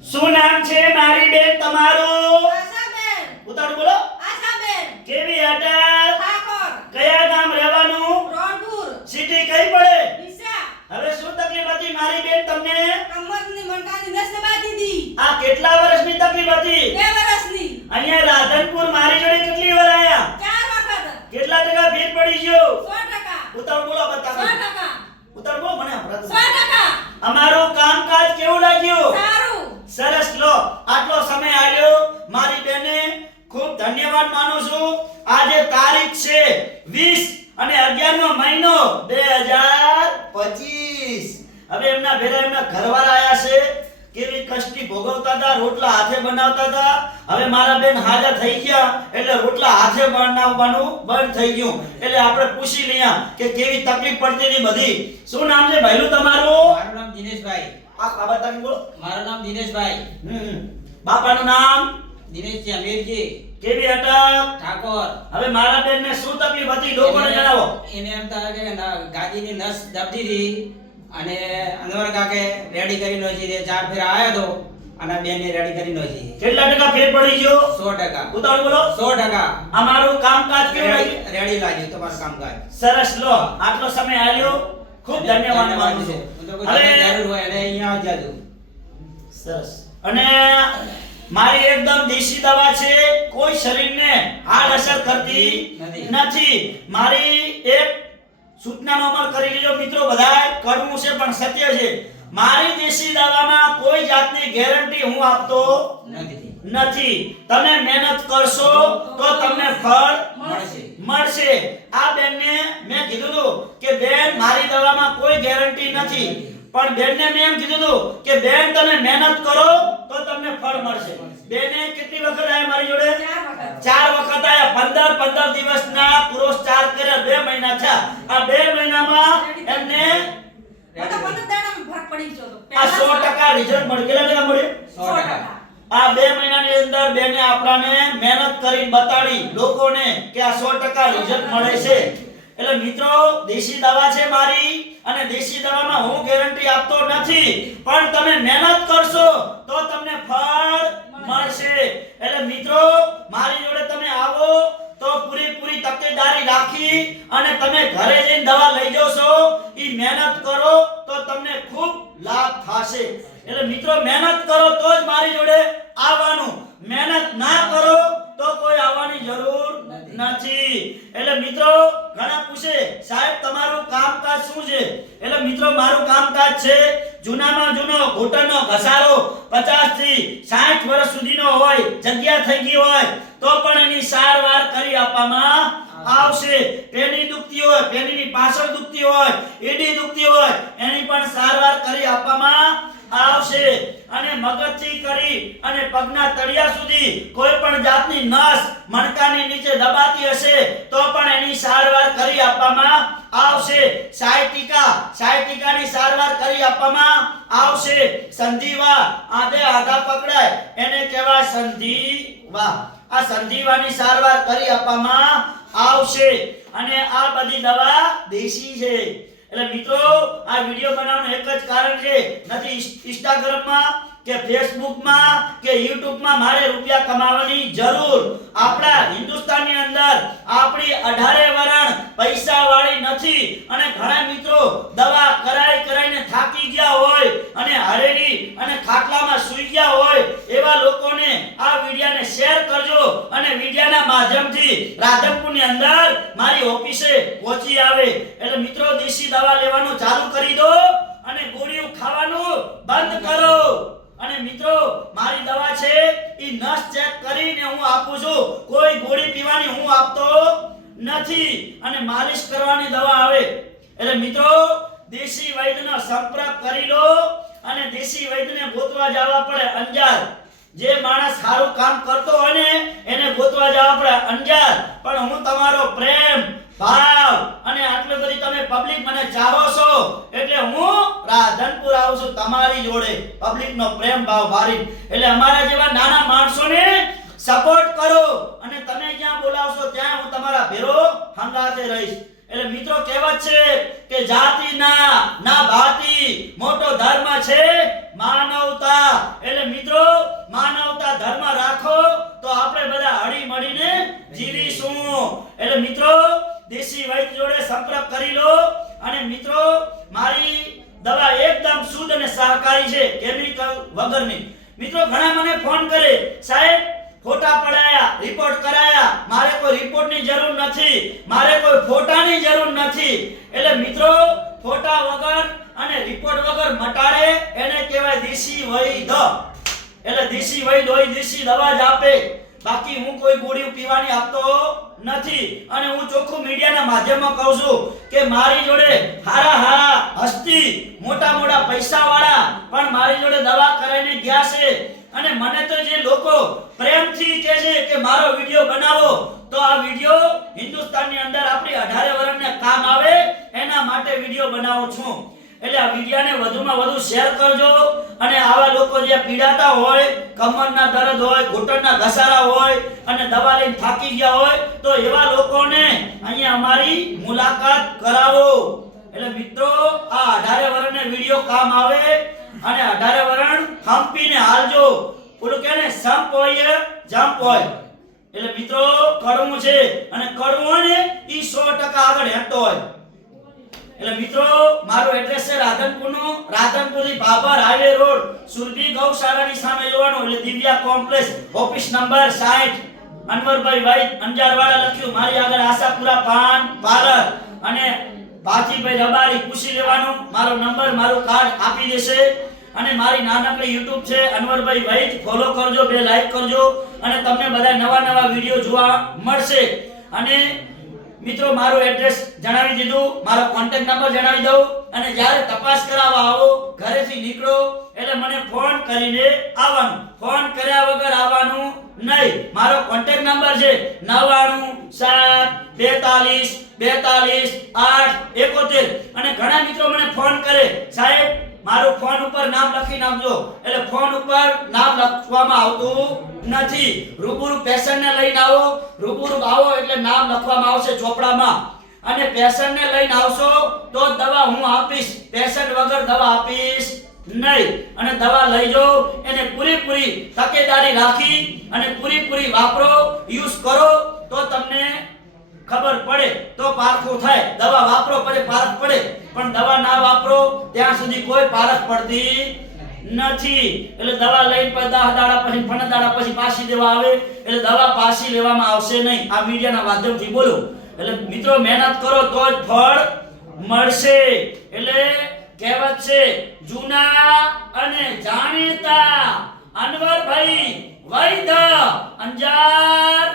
શું નામ છે મારી બેન તમારું? આશાબેન. ઉતારું બોલો. આશાબેન. કેવી અટલ? ઠાકોર. કયા ગામ રહેવાનું? રોણપુર. સિટી કઈ પડે? ડીસા. હવે શું તકલીફ હતી મારી બેન તમને? કમરની મણકાની નસ દબાતી હતી. આ કેટલા વર્ષની તકલીફ હતી? 2 વર્ષની. અહીંયા રાધનપુર મારી જોડે કેટલી વાર આયા? 4 વખત. કેટલા ટકા ફેર પડી ગયો? 100%. ઉતારું બોલો બતાવો. 100%. ઉતારું બોલો મને સંભળાતું. 100%. અમારું કામકાજ કેવું લાગ્યું? સારું. સરસ. લો આટલો સમય આલ્યો મારી બેને ખૂબ ધન્યવાદ માનું છું. આજે તારીખ છે 20 અને 11નો મહિનો 2025. હવે એમના ભેરા એમના ઘરવાળા આયા છે. કેવી કષ્ટી ભોગવતા હતા, રોટલા હાથે બનાવતા હતા. હવે મારા બેન હાજર થઈ ગયા એટલે રોટલા હાથે બનાવવાનું બંધ થઈ ગયું. એટલે આપણે પૂછી લઈએ કે કેવી તકલીફ પડતી હતી બધી. શું નામ છે ભાઈલું તમારું? મારું નામ દિનેશભાઈ. આ બાબા તમે બોલો. મારું નામ દિનેશભાઈ. બાપાનું નામ? દિનેશજી અમીરજી કેવી અટક? ઠાકોર. હવે મારા બેનને શું તકલીફ હતી લોકોને જણાવો. એને એમ થાય કે ગાદીની નસ દબતી હતી અને અનવર કાકે રેડી કરી નોજી દે 4 ફેર આયો તો અને બેનને રેડી કરી નોજી. કેટલા ટકા ફેર પડી ગયો? 100%. ઉતાવળ બોલો. 100%. અમારું કામકાજ કેવું લાગ્યું? રેડી લાગ્યું તમારું કામકાજ. સરસ. લો આટલો સમય આલ્યો ખૂબ ધન્યવાદ માનું છું. હવે હવે જરૂર હોય અને અહીંયા આવજો. સરસ. અને મારી એકદમ દેશી દવા છે. કોઈ શરીરને આડ અસર કરતી નથી. મારી એક સૂચનાનો અમલ કરી લેજો મિત્રો. બધાય કડવું છે પણ સત્ય છે. મારી દેશી દવામાં કોઈ જાતની ગેરંટી હું આપતો નથી. તમે મહેનત કરશો તો તમને ફળ મળશે. આ બેનને મેં કીધું હતું કે બેન મારી દવામાં કોઈ ગેરંટી નથી, પણ બેનને મેં એમ કીધું હતું કે બેન તમે મહેનત કરો તો તમને ફળ મળશે. બેને કેટલી વખત આયા મારી જોડે? 4 વખત આયા. 15 દિવસના પુરુષ 4 કર્યા. 2 મહિના થયા. આ 2 મહિનામાં એમને મને 15 દાડામાં ફરક પડી ગયો તો. આ 100% રિઝલ્ટ મળી. કેટલા ટકા મળ્યું? 100%. આ 2 મહિનાની અંદર બેને આપણાને મહેનત કરી બતાડી લોકોને કે આ 100% રિઝલ્ટ મળે છે. એટલે મિત્રો દેશી દવા છે મારી, અને દેશી દવામાં હું ગેરંટી આપતો નથી, પણ તમે મહેનત કરશો તો તમને ફળ મળશે. એટલે મિત્રો મારી જોડે તમે આવો તો પૂરી તકેદારી રાખી અને તમે ઘરે જઈને દવા લઈ જશો. ઈ મહેનત કરો તો તમને ખૂબ લાભ થશે. એટલે મિત્રો મહેનત કરો તો જ મારી જોડે આવવાનું. મહેનત ના કરો તો કોઈ આવવાની જરૂર નથી. એટલે મિત્રો ઘણા પૂછે સાહેબ તમારું કામકાજ શું છે? એટલે મિત્રો મારું કામકાજ છે જૂનામાં જૂનો ઘૂંટણનો ઘસારો 50 થી 60 વર્ષ સુધીનો હોય, જગ્યા થઈ ગઈ હોય તો પણ એની સારવાર કરી આપવામાં આવશે. પેની દુખતી હોય, પેનીની પાછળ દુખતી હોય, એડી દુખતી હોય, એની પણ સારવાર કરી આપવામાં આવશે. અને મગજથી કરી અને પગના તળિયા સુધી કોઈ પણ જાતની નસ મણકાની નીચે દબાતી હશે તો પણ એની સારવાર કરી આપવામાં આવશે. સાયટિકાની સારવાર કરી આપવામાં આવશે. સંધિવા આધે આધા પકડાય એને કહેવાય સંધિવા. આ સંધિવાની સારવાર કરી આપવામાં આવશે. અને આ બધી દવા દેશી છે. એટલે મિત્રો આ વિડિયો બનાવવાનું એક જ કારણ છે, નથી ઇન્સ્ટાગ્રામમાં કે ફેસબુકમાં કે યુટ્યુબમાં મારે રૂપિયા કમાવાની જરૂર. આપણા હિન્દુસ્તાનની અંદર આપણી 18 વરણ પૈસા વાળી નથી. અને ઘણા મિત્રો દવા કરાઈને થાકી ગયા હોય અને હરેરી અને ખાટલામાં સૂઈ ગયા હોય એવા લોકોને આ વિડિયાને શેર કરજો અને વિડિયાના માધ્યમથી રાધનપુરની અંદર મારી ઓફિસે પહોંચી આવે. એટલે મિત્રો દેશી દવા લેવાનું ચાલુ કરી દો અને ગોળીઓ ખાવાનું બંધ કરો. અને મિત્રો મારી દવા છે ઈ નસ ચેક કરીને હું આપું છું. કોઈ ગોળી પીવાની હું આપતો નથી. અને માલિશ કરવાની દવા આવે. એટલે મિત્રો દેશી વૈદ્યનો સંપર્ક કરી લો. અને દેશી વૈદ્યને ગોતવા જવા પડે અંજાર. જે માણસ સારું કામ કરતો હોય ને એને ગોતવા જવા પડે અંજાર. પણ હું તમારો પ્રેમ ભાવ અને આટલી બધી તમે પબ્લિક મને ચાહો છો એટલે હું રાધનપુર આવું છું તમારી જોડે પબ્લિકનો પ્રેમ ભાવ ભારી. એટલે અમારા જેવા નાના માણસોને સપોર્ટ કરો અને તમે જ્યાં બોલાવશો ત્યાં હું તમારા ભેરો હંગાતે રહીશ. એટલે મિત્રો કહેવત છે કે જાતિ ના ભાતિ મોટો ધર્મ છે માનવતા. એટલે મિત્રો વગરની. મિત્રો ઘણા મને ફોન કરે, સાહેબ ફોટા પડાયા, રિપોર્ટ કરાયા, મારે કોઈ રિપોર્ટની જરૂર નથી, મારે કોઈ ફોટાની જરૂર નથી. એટલે મિત્રો ફોટા વગર અને રિપોર્ટ વગર મટાડે એને કહેવાય દેશી વૈદ. એટલે દેશી વૈદ હોય દેશી દવા જ આપે, બાકી હું કોઈ ગોળીઓ પીવાની આપતો નથી. અને હું ચોખ્ખું મીડિયાના માધ્યમમાં કહું છું કે મારી જોડે હારા હસ્તી મોટા પૈસાવાળા પણ મારી જોડે દવા કરાવીને ગયા છે. અને મને તો જે લોકો પ્રેમથી કહે છે કે મારો વિડિયો બનાવો, તો આ વિડિયો હિન્દુસ્તાનની અંદર આપણી 18 વર્ષને કામ આવે એના માટે વિડિયો બનાવું છું. એટલે આ વિડિયાને વધુમાં વધુ શેર કરજો. અને આવા લોકો જે પીડાતા હોય, કમરના દર્દ હોય, ઘૂંટણના ઘસારા હોય અને દવા લઈને થાકી ગયા હોય, તો એવા લોકોને અહીંયા અમારી મુલાકાત કરાવો. એટલે મિત્રો આ 18 વર્ષને વિડિયો કામ આવે અને 18 વરણ હંપીને હાલજો. ઓલું કે ને સંપ હોય જમ્પ હોય. એટલે મિત્રો કડવું છે અને કડવું હોય ને ઈ 100% આગળ હેઠતો હોય. એટલે મિત્રો મારું એડ્રેસ છે રાધનપુરનું, રાધનપુરથી ભાભર હાઈવે રોડ, સુરભી ગૌશાળાની સામે જોવાનું. એટલે દિવ્યા કોમ્પ્લેક્સ, ઓફિસ નંબર 60, અનવરભાઈ વૈદ અંજારવાડા લખ્યું. મારી આગળ આશાપુરા પાન પાર્લર અને ભાતીભાઈ રબારી પૂછી લેવાનું. મારો નંબર, મારું કાર્ડ આપી દેશે. અને મારી નાનકડી YouTube છે અનવરભાઈ વૈદ, ફોલો કરજો, 2 લાઈક કરજો અને તમને બધા નવા વિડિયો જોવા મળશે. અને મિત્રો મારું એડ્રેસ જણાવી દીધું, મારો કોન્ટેક્ટ નંબર જણાવી દઉં. અને જ્યારે તપાસ કરાવવા આવો, ઘરેથી નીકળો એટલે મને ફોન કરીને આવવાનું, ફોન કર્યા વગર આવવાનું નહીં. મારો કોન્ટેક્ટ નંબર છે 9972422871. અને ઘણા મિત્રો મને ફોન કરે, સાહેબ મારું ફોન ઉપર નામ લખી નાખજો. એટલે ફોન ઉપર નામ લખવામાં આવતું નથી. રૂબરૂ પેશન્ટને લઈને આવો, રૂબરૂ આવો એટલે નામ લખવામાં આવશે ચોપડામાં. અને પેશન્ટને લઈને આવશો તો દવા હું આપીશ, પેશન્ટ વગર દવા આપીશ નહીં. અને દવા લઈ જાઓ, એને પૂરેપૂરી તકેદારી રાખી અને પૂરેપૂરી વાપરો, યુઝ કરો તો તમને ખબર પડે, તો પારખું થાય. દવા વાપરો પછી પારખ પડે, પણ દવા ના વાપરો ત્યાં સુધી કોઈ પારખ પડતી નથી. એટલે દવા લઈને 10 દાડા પછી 15 દાડા પછી પાછી દેવા આવે, એટલે દવા પાછી લેવામાં આવશે નહીં. આ મીડિયાના માધ્યમથી બોલો. એટલે મિત્રો મહેનત કરો તો જ ફળ મળશે. એટલે કહેવત છે, જૂના અને જાણીતા અનવરભાઈ વૈદ અંજાર